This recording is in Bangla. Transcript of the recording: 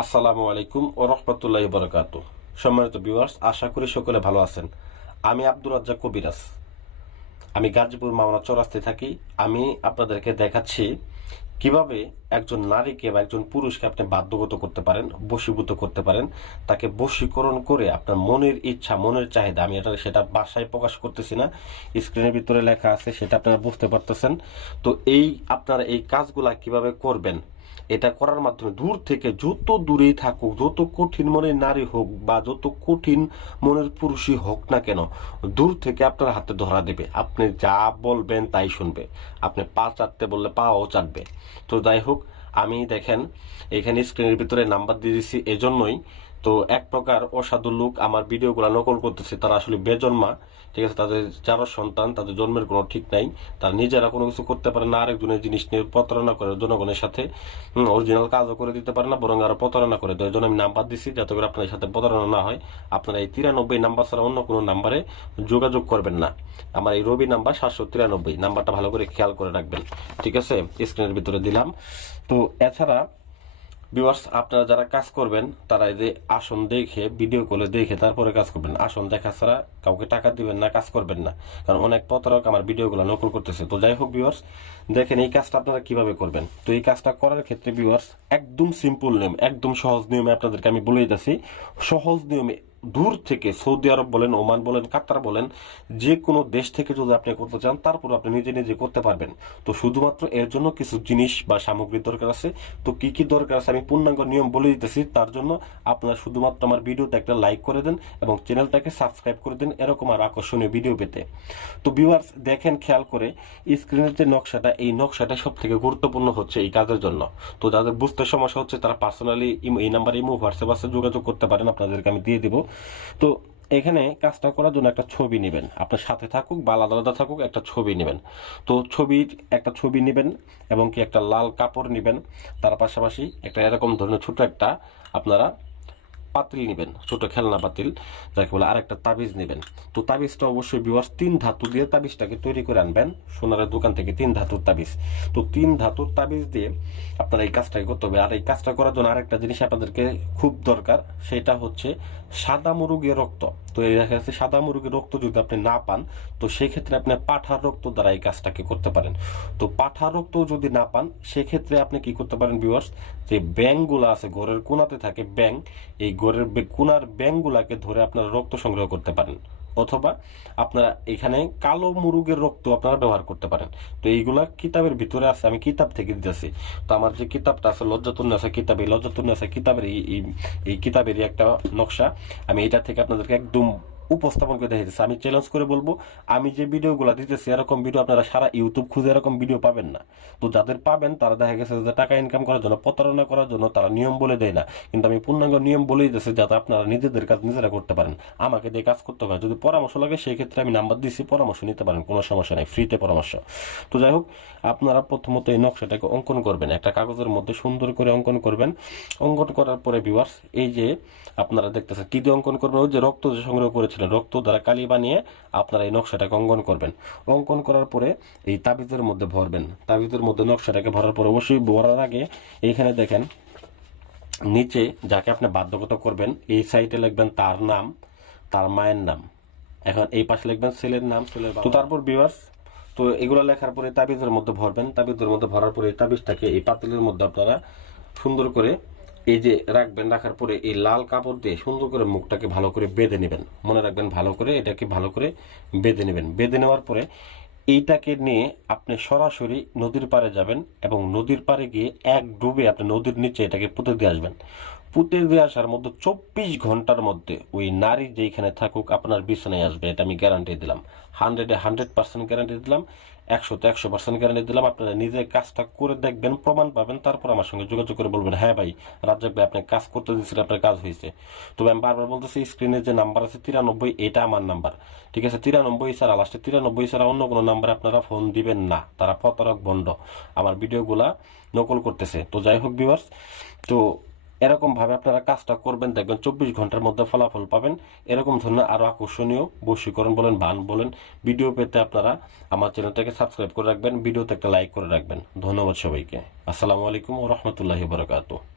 আসসালামু আলাইকুম ও রহমতুল্লাহি বারাকাতুহু। সম্মানিত ভিউয়ার্স, আশা করি সকলে ভালো আছেন। আমি আব্দুর রাজ্জাক কবিরাজ। আমি গাজীপুর মাওনা চৌরাস্তায় থাকি। আমি আপনাদেরকে দেখাচ্ছি কিভাবে একজন নারীকে বা একজন পুরুষকে আপনি বাধ্যগত করতে পারেন, বশীভূত করতে পারেন, তাকে বশীকরণ করে আপনার মনের ইচ্ছা, মনের চাহিদা। আমি সেটা ভাষায় প্রকাশ করতেছি না, স্ক্রিনের ভিতরে লেখা আছে, সেটা আপনারা বুঝতে পারতেছেন। তো আপনারা এই কাজগুলা কিভাবে করবেন, এটা করার মাধ্যমে দূর থেকে, যত দূরেই থাকুক, যত কঠিন মনের নারী হোক বা যত কঠিন মনের পুরুষই হোক না কেন, দূর থেকে আপনার হাতে ধরা দেবে। আপনি যা বলবেন তাই শুনবে। আপনি পা চাটতে বললে পাও চাটবে। তো যাই হোক, আমি দেখেন এখানে স্ক্রিনের ভিতরে নাম্বার দিয়ে দিচ্ছি এজন্যই। তো এক প্রকার অসাধু লোক আমার ভিডিওগুলো নকল করতেছে, তারা আসলে বেজন্মা। ঠিক আছে, তাদের যারা সন্তান, তাদের জন্মের কোনো ঠিক নাই। তারা নিজেরা কোনো কিছু করতে পারে না, আরেকজনের জিনিস নিয়ে প্রতারণা করে জনগণের সাথে। অরিজিনাল কাজও করে দিতে পারে না, বরং আরো প্রতারণা করে দেয়। জন্য আমি নাম্বার দিচ্ছি যাতে করে আপনাদের সাথে প্রতারণা না হয়। আপনারা এই 93 নাম্বার ছাড়া অন্য কোনো নাম্বারে যোগাযোগ করবেন না। আমার এই রবি নাম্বার 793 নাম্বারটা ভালো করে খেয়াল করে রাখবেন। ঠিক আছে, স্ক্রিনের ভিতরে দিলাম। তো এছাড়া ভিউয়ার্স, আপনারা যারা কাজ করবেন তারা এই যে আসন দেখে, ভিডিও কলে দেখে তারপরে কাজ করবেন। আসন দেখা ছাড়া কাউকে টাকা দিবেন না, কাজ করবেন না, কারণ অনেক প্রতারক আমার ভিডিওগুলো নকল করতেছে। তো যাই হোক ভিউয়ার্স, দেখেন এই কাজটা আপনারা কিভাবে করবেন। তো এই কাজটা করার ক্ষেত্রে ভিউয়ার্স, একদম সিম্পল নিয়ম, একদম সহজ নিয়মে আপনাদেরকে আমি বলে দিতেছি। সহজ নিয়মে দূর থেকে, সৌদি আরব বলেন, ওমান বলেন, কাতার বলেন, যে কোনো দেশ থেকে যদি আপনি করতে চান, তারপর আপনি নিজে নিজে করতে পারবেন। তো শুধুমাত্র এর জন্য কিছু জিনিস বা সামগ্রী দরকার আছে। তো কি কি দরকার আছে আমি পূর্ণাঙ্গ নিয়ম বলে দিতেছি। তার জন্য আপনারা শুধুমাত্র আমার ভিডিওতে একটা লাইক করে দেন এবং চ্যানেলটাকে সাবস্ক্রাইব করে দেন, এরকম আর আকর্ষণীয় ভিডিও পেতে। তো ভিউয়ার্স দেখেন খেয়াল করে, স্ক্রিনের যে নকশাটা, এই নকশাটা সব থেকে গুরুত্বপূর্ণ হচ্ছে এই কাজের জন্য। তো যাদের বুঝতে সমস্যা হচ্ছে তারা পার্সোনালি এই নাম্বারে হোয়াটসঅ্যাপ আছে, যোগাযোগ করতে পারেন, আপনাদেরকে আমি দিয়ে দিব। তো এখানে কাজটা করার জন্য একটা ছবি নেবেন, আপনার সাথে থাকুক বা আলাদা আলাদা থাকুক, একটা ছবি নেবেন। তো একটা ছবি নেবেন এবং কি একটা লাল কাপড় নেবেন। তার পাশাপাশি একটা এরকম ধরনের ছোট একটা আপনারা পাতিল নেবেন, ছোট খেলনা পাতিল যাকে বলে, আর একটা তাবিজ নেবেন। তো তাবিজটা অবশ্যই ভিউয়ার্স 3 ধাতু দিয়ে তাবিজটাকে তৈরি করে আনবেন সোনারের দোকান থেকে, 3 ধাতুর তাবিজ। তো 3 ধাতুর তাবিজ দিয়ে আপনারা এই কাজটাকে করতে হবে। আর এই কাজটা করার জন্য আরেকটা জিনিস আপনাদেরকে খুব দরকার, সেটা হচ্ছে সাদা মুরগির রক্ত। তো এই দেখা যাচ্ছে সাদা মুরগির রক্ত যদি আপনি না পান, তো সেই ক্ষেত্রে আপনি পাঠার রক্ত দ্বারা এই কাজটাকে করতে পারেন। তো পাঠার রক্ত যদি না পান, সেক্ষেত্রে আপনি কি করতে পারেন ভিউয়ার্স, যে ব্যাঙগুলো আছে ঘরের কোনাতে থাকে ব্যাঙ, এই ঘরের কোনার ব্যাঙগুলাকে ধরে আপনারা রক্ত সংগ্রহ করতে পারেন। অথবা আপনারা এখানে কালো মুরগের রক্ত আপনারা ব্যবহার করতে পারেন। তো এইগুলা কিতাবের ভিতরে আছে, আমি কিতাব থেকে দিতেছি। তো আমার যে কিতাবটা আছে, লজ্জাতুন্নেসা কিতাব, এই লজ্জাতুন্নেসা কিতাবের এই কিতাবেরই একটা নকশা, আমি এটা থেকে আপনাদেরকে একদম উপস্থাপন করে দেখাইতেছি। আমি চ্যালেঞ্জ করে বলবো, আমি যে ভিডিওগুলো দিতেছি এরকম ভিডিও আপনারা সারা ইউটিউব খুঁজে এরকম ভিডিও পাবেন না। তো যাদের পাবেন তারা দেখা গেছে যে টাকা ইনকাম করার জন্য, প্রতারণা করার জন্য তারা নিয়ম বলে দেয় না, কিন্তু আমি পূর্ণাঙ্গ নিয়ম বলে দিতেছি যাতে আপনারা নিজেদের কাজ নিজেরা করতে পারেন। আমাকে দিয়ে কাজ করতে হবে। যদি পরামর্শ লাগে সেই ক্ষেত্রে আমি নাম্বার দিচ্ছি, পরামর্শ নিতে পারেন, কোনো সমস্যা নেই, ফ্রিতে পরামর্শ। তো যাই হোক, আপনারা প্রথমত এই নকশাটাকে অঙ্কন করবেন, একটা কাগজের মধ্যে সুন্দর করে অঙ্কন করবেন। অঙ্কন করার পরে ভিউয়ার্স, এই যে আপনারা দেখতেছেন কি দিয়ে অঙ্কন করবেন, ওই যে রক্ত যে সংগ্রহ করেছিলেন, রক্ত দ্বারা কালি বানিয়ে আপনারা এই নকশাটাকে অঙ্কন করবেন। অঙ্কন করার পরে এই তাবিজের মধ্যে ভরবেন। তাবিজের মধ্যে নকশাটাকে ভরার পরে, অবশ্যই ভরার আগে এইখানে দেখেন নিচে যাকে আপনি বাধ্যগত করবেন, এই সাইডে লিখবেন তার নাম, তার মায়ের নাম। এখন এই পাশে লিখবেন ছেলের নাম, ছেলের। তো তারপর ভিউয়ার্স, তো এগুলো লেখার পরে তাবিজের মধ্যে ভরবেন। তাবিজের মধ্যে ভরার পরে এই তাবিজটাকে এই পাতিলের মধ্যে আপনারা সুন্দর করে এই যে রাখবেন। রাখার পরে এই লাল কাপড় দিয়ে সুন্দর করে মুখটাকে ভালো করে বেঁধে নেবেন। মনে রাখবেন, ভালো করে এটাকে ভালো করে বেঁধে নেবেন। বেঁধে নেওয়ার পরে এইটাকে নিয়ে আপনি সরাসরি নদীর পাড়ে যাবেন এবং নদীর পাড়ে গিয়ে এক ডুবে আপনি নদীর নিচে এটাকে পুঁতে দিয়ে আসবেন। পুঁতে দিয়ে আসার মধ্যে 24 ঘন্টার মধ্যে ওই নারী যেখানে থাকুক আপনার বিছানায় আসবে, এটা আমি গ্যারান্টি দিলাম। 100% গ্যারান্টি দিলাম, 100% গ্যারান্টি দিলাম। আপনারা নিজে কাজটা করে দেখবেন, প্রমাণ পাবেন, তারপর আমার সঙ্গে যোগাযোগ করে বলবেন হ্যাঁ ভাই রাজ্জাক ভাই আপনি কাজ করতে দিয়েছিলেন, আপনার কাজ হয়েছে। তবে আমি বারবার বলতেছি, স্ক্রিনে যে নাম্বার আছে 93, এটা আমার নাম্বার। ঠিক আছে, 93 ছাড়া, লাস্টে 93 ছাড়া অন্য কোনো নাম্বারে আপনারা ফোন দিবেন না, তারা প্রতারক ভণ্ড, আমার ভিডিওগুলা নকল করতেছে। তো যাই হোক ভিউয়ার্স, তো এরকম ভাবে আপনারা কাজটা করবেন, দেখবেন 24 ঘন্টার মধ্যে ফলাফল পাবেন। এরকম ধরনের আরো আকর্ষণীয় বশীকরণ বলেন, বান বলেন ভিডিও পেতে আপনারা আমার চ্যানেলটাকে সাবস্ক্রাইব করে রাখবেন, ভিডিওতে একটা লাইক করে রাখবেন। ধন্যবাদ সবাইকে। আসসালামু আলাইকুম ওয়া রাহমাতুল্লাহি ওয়া বারাকাতুহু।